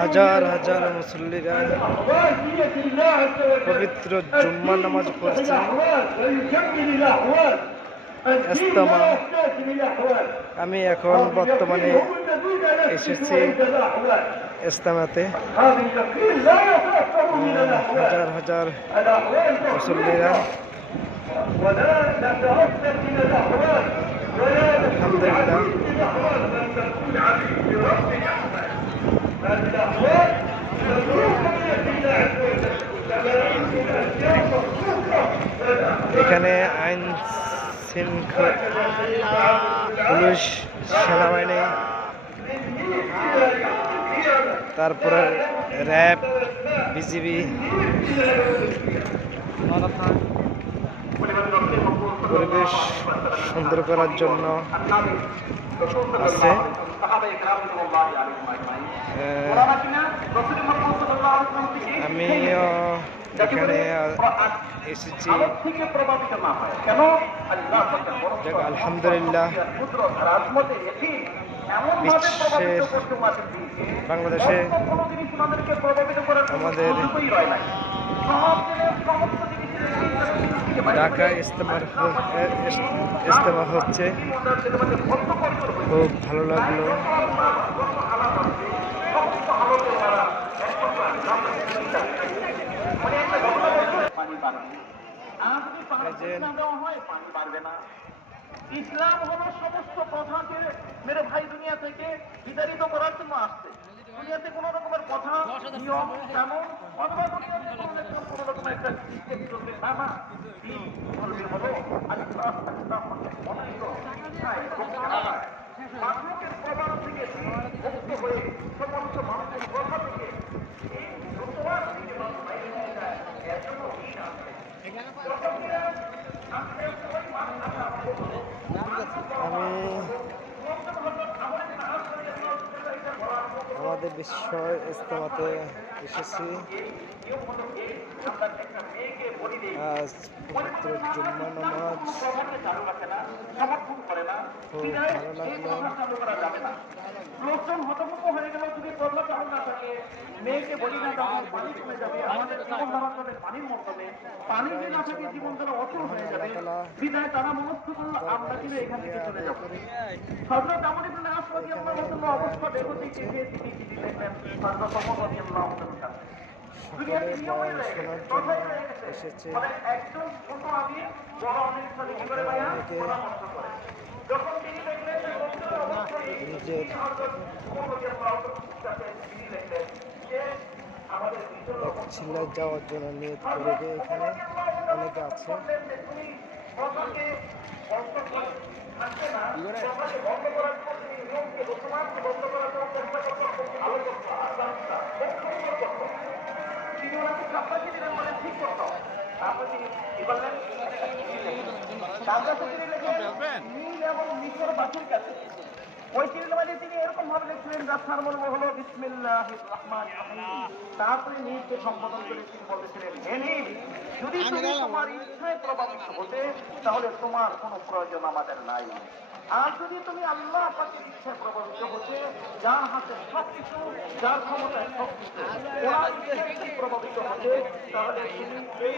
হাজার হাজার মুসল্লিরা পবিত্র জুম্মা নামাজ পড়ছেন। ইজতেমা আমি এখন বর্তমানে এসেছি ইজতেমাতে। হাজার হাজার মুসল্লিরা আলহামদুলিল্লাহ এখানে আইন শৃঙ্খলা পুলিশ, সেনাবাহিনী, তারপরে র্যাব, বিজিবি পরিবেশ সুন্দর করার জন্য আছে। আমিও এখানে এসেছি। আলহামদুলিল্লাহ বিশ্বের বাংলাদেশে আমাদের ঢাকায় ইজতেমা হচ্ছে, খুব ভালো লাগলো। ইসলাম হলো সমস্ত প্রথাকে মেরে ভাই দুনিয়া থেকে বিতাড়িত করার জন্য আসছে। দুনিয়াতে কোন রকমের কথা, নিয়ম, কানুন অথবা কোন রকমের একটা সিস্টেম চলবে না। মানুষের প্রভাব থেকে মুক্ত হয়ে সমস্ত মানুষের কথা থেকে আমাদের বিশ্ব ইজতেমাতে এসেছি। আজ পবিত্র জুম্মা নামাজ খুব ভালো লাগলো। লোকজন হতভম্ব হয়ে গেল, যদি পর্ব চালু না থাকে, মেয়েকে বলি না তখন পানি কমে যাবে। আমাদের জীবন ধারণ করে পানির মাধ্যমে, পানি যে না থাকে জীবন ধারা অচল হয়ে যাবে। বিদায় তারা মনস্থ করলো আমরা কিন্তু এখান থেকে চলে যাবো। হযরত আমর ইবনে আস রাদিয়াল্লাহু আনহু অবস্থা দেখতে চেয়ে তিনি চিঠি লিখলেন হযরত ওমর রাদিয়াল্লাহু আনহুর কাছে। দুনিয়াতে নিয়ম হয়ে গেছে, কথাই হয়ে গেছে, মানে একজন ছোট আগে বড় অনেক সাথে কি করে ভাইয়া পরামর্শ করে। যখন তিনি দেখলেন যে লোকদের অবস্থা নিজের ছিলা যাওয়ার জন্য নিয়ত করবে। এখানে অনেকে আছে। ওই চিঠির তিনি এরকম ভাবে লিখছিলেন, যার সারমর্ম হলো বিসমিল্লাহির রহমানির রহিম। তারপরে নিজকে সম্বোধন করে তিনি বলেছিলেন, হে নীল, যদি তুমি তোমার ইচ্ছায় প্রভাবিত হতে, তাহলে তোমার কোনো প্রয়োজন আমাদের নাই। আর যদি তুমি আল্লাহ পাকের ইচ্ছায় প্রভাবিত হতে, যার হাতে সবকিছু, যার ক্ষমতায় সবকিছু, ওনার ইচ্ছায় প্রভাবিত হতে, তাহলে তুমি এই